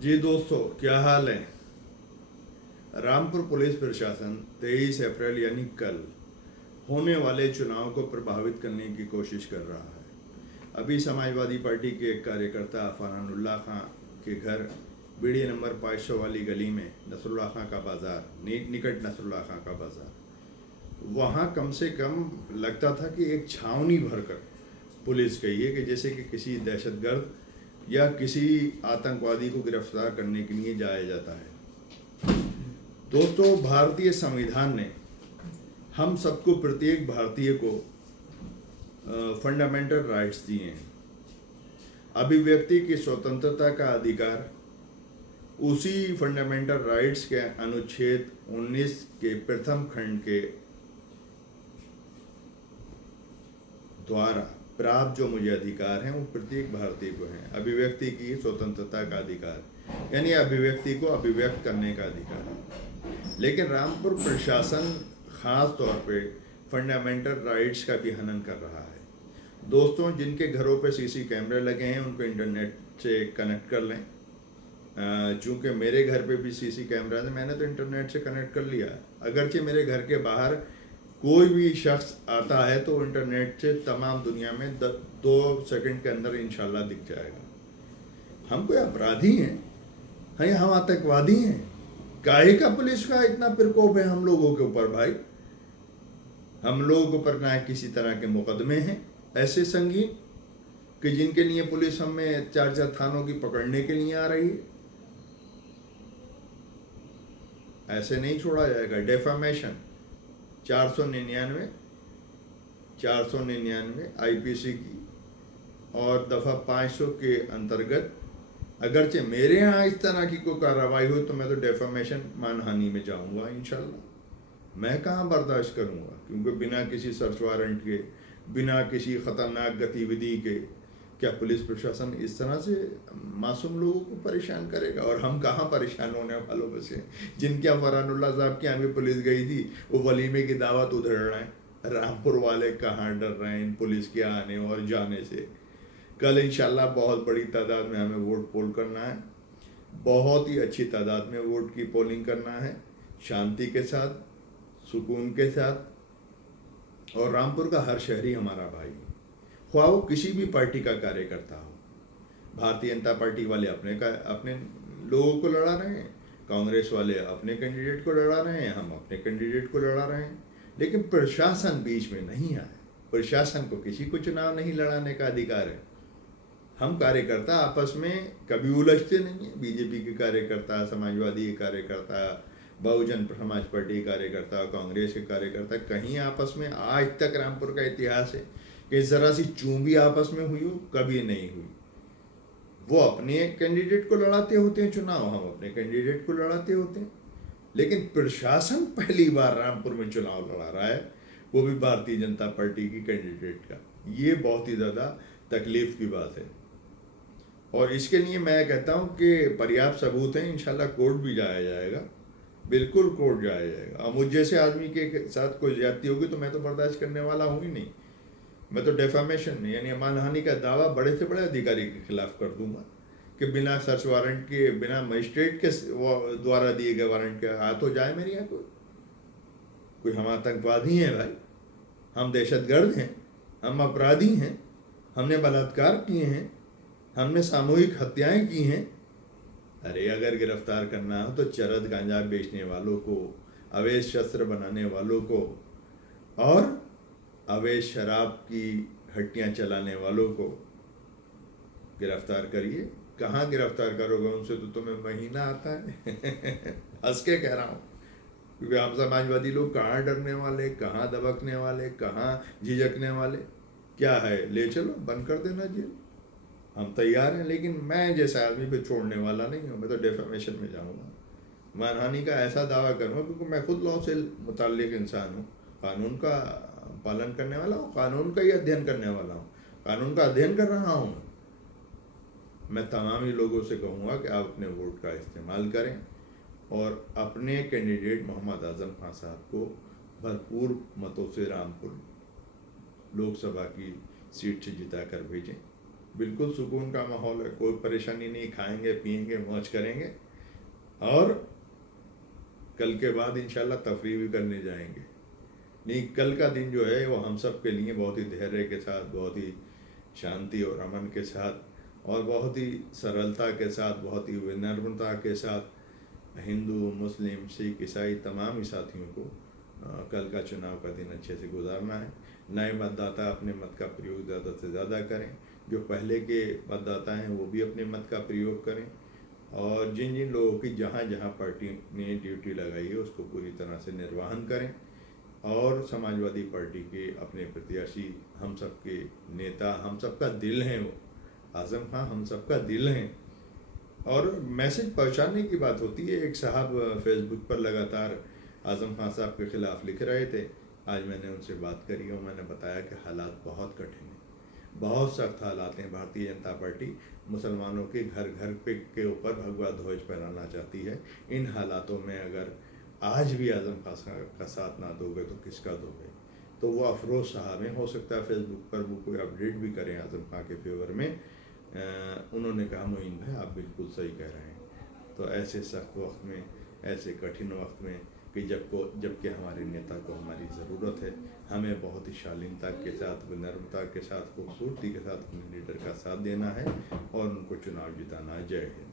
जी दोस्तों, क्या हाल है। रामपुर पुलिस प्रशासन 23 अप्रैल यानी कल होने वाले चुनाव को प्रभावित करने की कोशिश कर रहा है। अभी समाजवादी पार्टी के एक कार्यकर्ता फरहानुल्लाह खां के घर बीडी नंबर 500 वाली गली में नसरुल्लाह खां का बाज़ार, निकट नसरुल्लाह खां का बाज़ार, वहाँ कम से कम लगता था कि एक छावनी भरकर पुलिस गई है कि जैसे कि किसी दहशतगर्द या किसी आतंकवादी को गिरफ्तार करने के लिए जाया जाता है। दोस्तों, भारतीय संविधान ने हम सबको, प्रत्येक भारतीय को फंडामेंटल राइट्स दिए हैं। अभिव्यक्ति की स्वतंत्रता का अधिकार उसी फंडामेंटल राइट्स के अनुच्छेद 19 के प्रथम खंड के द्वारा प्राप्त जो मुझे अधिकार हैं वो प्रत्येक भारतीय को हैं। अभिव्यक्ति की स्वतंत्रता का अधिकार, यानी अभिव्यक्ति को अभिव्यक्त करने का अधिकार। लेकिन रामपुर प्रशासन खास तौर पे फंडामेंटल राइट्स का भी हनन कर रहा है। दोस्तों, जिनके घरों पे सीसी कैमरे लगे हैं उनको इंटरनेट से कनेक्ट कर लें। चूँकि मेरे घर पे भी सीसी कैमरा है, मैंने तो इंटरनेट से कनेक्ट कर लिया। अगरचे मेरे घर के बाहर कोई भी शख्स आता है तो इंटरनेट से तमाम दुनिया में 2 सेकंड के अंदर इंशाल्लाह दिख जाएगा। हम कोई अपराधी हैं? हैं हम आतंकवादी हैं? काहे का पुलिस का इतना प्रकोप है हम लोगों के ऊपर भाई? हम लोगों के ऊपर ना किसी तरह के मुकदमे हैं ऐसे संगीन कि जिनके लिए पुलिस हमें 4 थानों की पकड़ने के लिए आ रही है। ऐसे नहीं छोड़ा जाएगा। डेफामेशन 499 आईपीसी की और दफ़ा 500 के अंतर्गत अगरचे मेरे यहाँ इस तरह की कोई कार्रवाई हुई तो मैं तो डेफामेशन मानहानि में जाऊँगा इंशाल्लाह। मैं कहाँ बर्दाश्त करूँगा, क्योंकि बिना किसी सर्च वारंट के, बिना किसी ख़तरनाक गतिविधि के क्या पुलिस प्रशासन इस तरह से मासूम लोगों को परेशान करेगा? और हम कहाँ परेशान होने वालों में से? जिनके यहाँ फरहानुल्लाह साहब के यहाँ भी पुलिस गई थी, वो वलीमे की दावत उधड़ रहे हैं। रामपुर वाले कहाँ डर रहे हैं इन पुलिस के आने और जाने से। कल इंशाल्लाह बहुत बड़ी तादाद में हमें वोट पोल करना है। बहुत ही अच्छी तादाद में वोट की पोलिंग करना है, शांति के साथ, सुकून के साथ। और रामपुर का हर शहरी हमारा भाई है, ख्वाह वो किसी भी पार्टी का कार्यकर्ता हो। भारतीय जनता पार्टी वाले अपने लोगों को लड़ा रहे हैं, कांग्रेस वाले अपने कैंडिडेट को लड़ा रहे हैं, हम अपने कैंडिडेट को लड़ा रहे हैं। लेकिन प्रशासन बीच में नहीं आए। प्रशासन को किसी को चुनाव नहीं लड़ाने का अधिकार है। हम कार्यकर्ता आपस में कभी उलझते नहीं हैं। बीजेपी के कार्यकर्ता, समाजवादी के कार्यकर्ता, बहुजन समाज पार्टी के कार्यकर्ता, कांग्रेस के कार्यकर्ता, कहीं आपस में आज तक रामपुर का इतिहास है कि ज़रा सी चूं भी आपस में हुई हो? कभी नहीं हुई। वो अपने कैंडिडेट को लड़ाते होते हैं चुनाव, हम अपने कैंडिडेट को लड़ाते होते हैं। लेकिन प्रशासन पहली बार रामपुर में चुनाव लड़ा रहा है, वो भी भारतीय जनता पार्टी की कैंडिडेट का। ये बहुत ही ज़्यादा तकलीफ की बात है। और इसके लिए मैं कहता हूँ कि पर्याप्त सबूत हैं, इंशाल्लाह कोर्ट भी जाया जाएगा, बिल्कुल कोर्ट जाया जाएगा। और मुझ जैसे आदमी के साथ कोई ज्यादती होगी तो मैं तो बर्दाश्त करने वाला हूँ ही नहीं। मैं तो डेफामेशन यानी मानहानि का दावा बड़े से बड़े अधिकारी के खिलाफ कर दूंगा कि बिना सर्च वारंट के, बिना मजिस्ट्रेट के द्वारा दिए गए वारंट के आ तो जाए मेरे यहाँ कोई हम आतंकवादी हैं भाई? हम दहशतगर्द हैं? हम अपराधी हैं? हमने बलात्कार किए हैं? हमने सामूहिक हत्याएं की हैं? अरे अगर गिरफ्तार करना हो तो चरस गांजा बेचने वालों को, अवैध शस्त्र बनाने वालों को और अवैध शराब की हट्टियां चलाने वालों को गिरफ्तार करिए। कहाँ गिरफ्तार करोगे उनसे? तो तुम्हें महीना आता है। हंस के कह रहा हूँ, क्योंकि हम समाजवादी लोग कहाँ डरने वाले, कहाँ दबकने वाले, कहाँ झिझकने वाले। क्या है, ले चलो, बंद कर देना जेल, हम तैयार हैं। लेकिन मैं जैसा आदमी को छोड़ने वाला नहीं हूँ। मैं तो डेफामेशन में जाऊँगा, मानहानि का ऐसा दावा करूँगा, क्योंकि मैं खुद लॉ से मुताल्लिक इंसान हूँ, कानून का पालन करने वाला हूँ, कानून का ही अध्ययन करने वाला हूँ, कानून का अध्ययन कर रहा हूँ। मैं तमाम ही लोगों से कहूँगा कि आप अपने वोट का इस्तेमाल करें और अपने कैंडिडेट मोहम्मद आज़म खान साहब को भरपूर मतों से रामपुर लोकसभा की सीट से जिता कर भेजें। बिल्कुल सुकून का माहौल है, कोई परेशानी नहीं, खाएंगे पिएंगे मौज करेंगे और कल के बाद इंशाल्लाह तफरीह भी करने जाएंगे। नहीं, कल का दिन जो है वो हम सब के लिए बहुत ही धैर्य के साथ, बहुत ही शांति और अमन के साथ और बहुत ही सरलता के साथ, बहुत ही विनम्रता के साथ हिंदू मुस्लिम सिख ईसाई तमाम ही साथियों को कल का चुनाव का दिन अच्छे से गुजारना है। नए मतदाता अपने मत का प्रयोग ज़्यादा से ज़्यादा करें, जो पहले के मतदाता हैं वो भी अपने मत का प्रयोग करें और जिन जिन लोगों की जहाँ जहाँ पार्टी ने ड्यूटी लगाई है उसको पूरी तरह से निर्वहन करें और समाजवादी पार्टी के अपने प्रत्याशी, हम सबके नेता, हम सबका दिल हैं वो, आज़म खां हम सबका दिल हैं। और मैसेज पहुंचाने की बात होती है। एक साहब फेसबुक पर लगातार आज़म खां साहब के ख़िलाफ़ लिख रहे थे। आज मैंने उनसे बात करी और मैंने बताया कि हालात बहुत कठिन हैं, बहुत सख्त हालात हैं। भारतीय जनता पार्टी मुसलमानों के घर घर पे के ऊपर भगवा ध्वज फहराना चाहती है। इन हालातों में अगर आज भी आज़म खां का साथ ना दोगे तो किसका दोगे? तो वो अफरोज़ साहब हैं, हो सकता है फेसबुक पर वो कोई अपडेट भी करें आज़म खां के फेवर में। उन्होंने कहा मोइन भाई आप बिल्कुल सही कह रहे हैं। तो ऐसे सख्त वक्त में, ऐसे कठिन वक्त में कि जबकि हमारे नेता को हमारी ज़रूरत है, हमें बहुत ही शालीनता के साथ, विनम्रता के साथ, खूबसूरती के साथ अपने लीडर का साथ देना है और उनको चुनाव जिताना है। जय हिंद।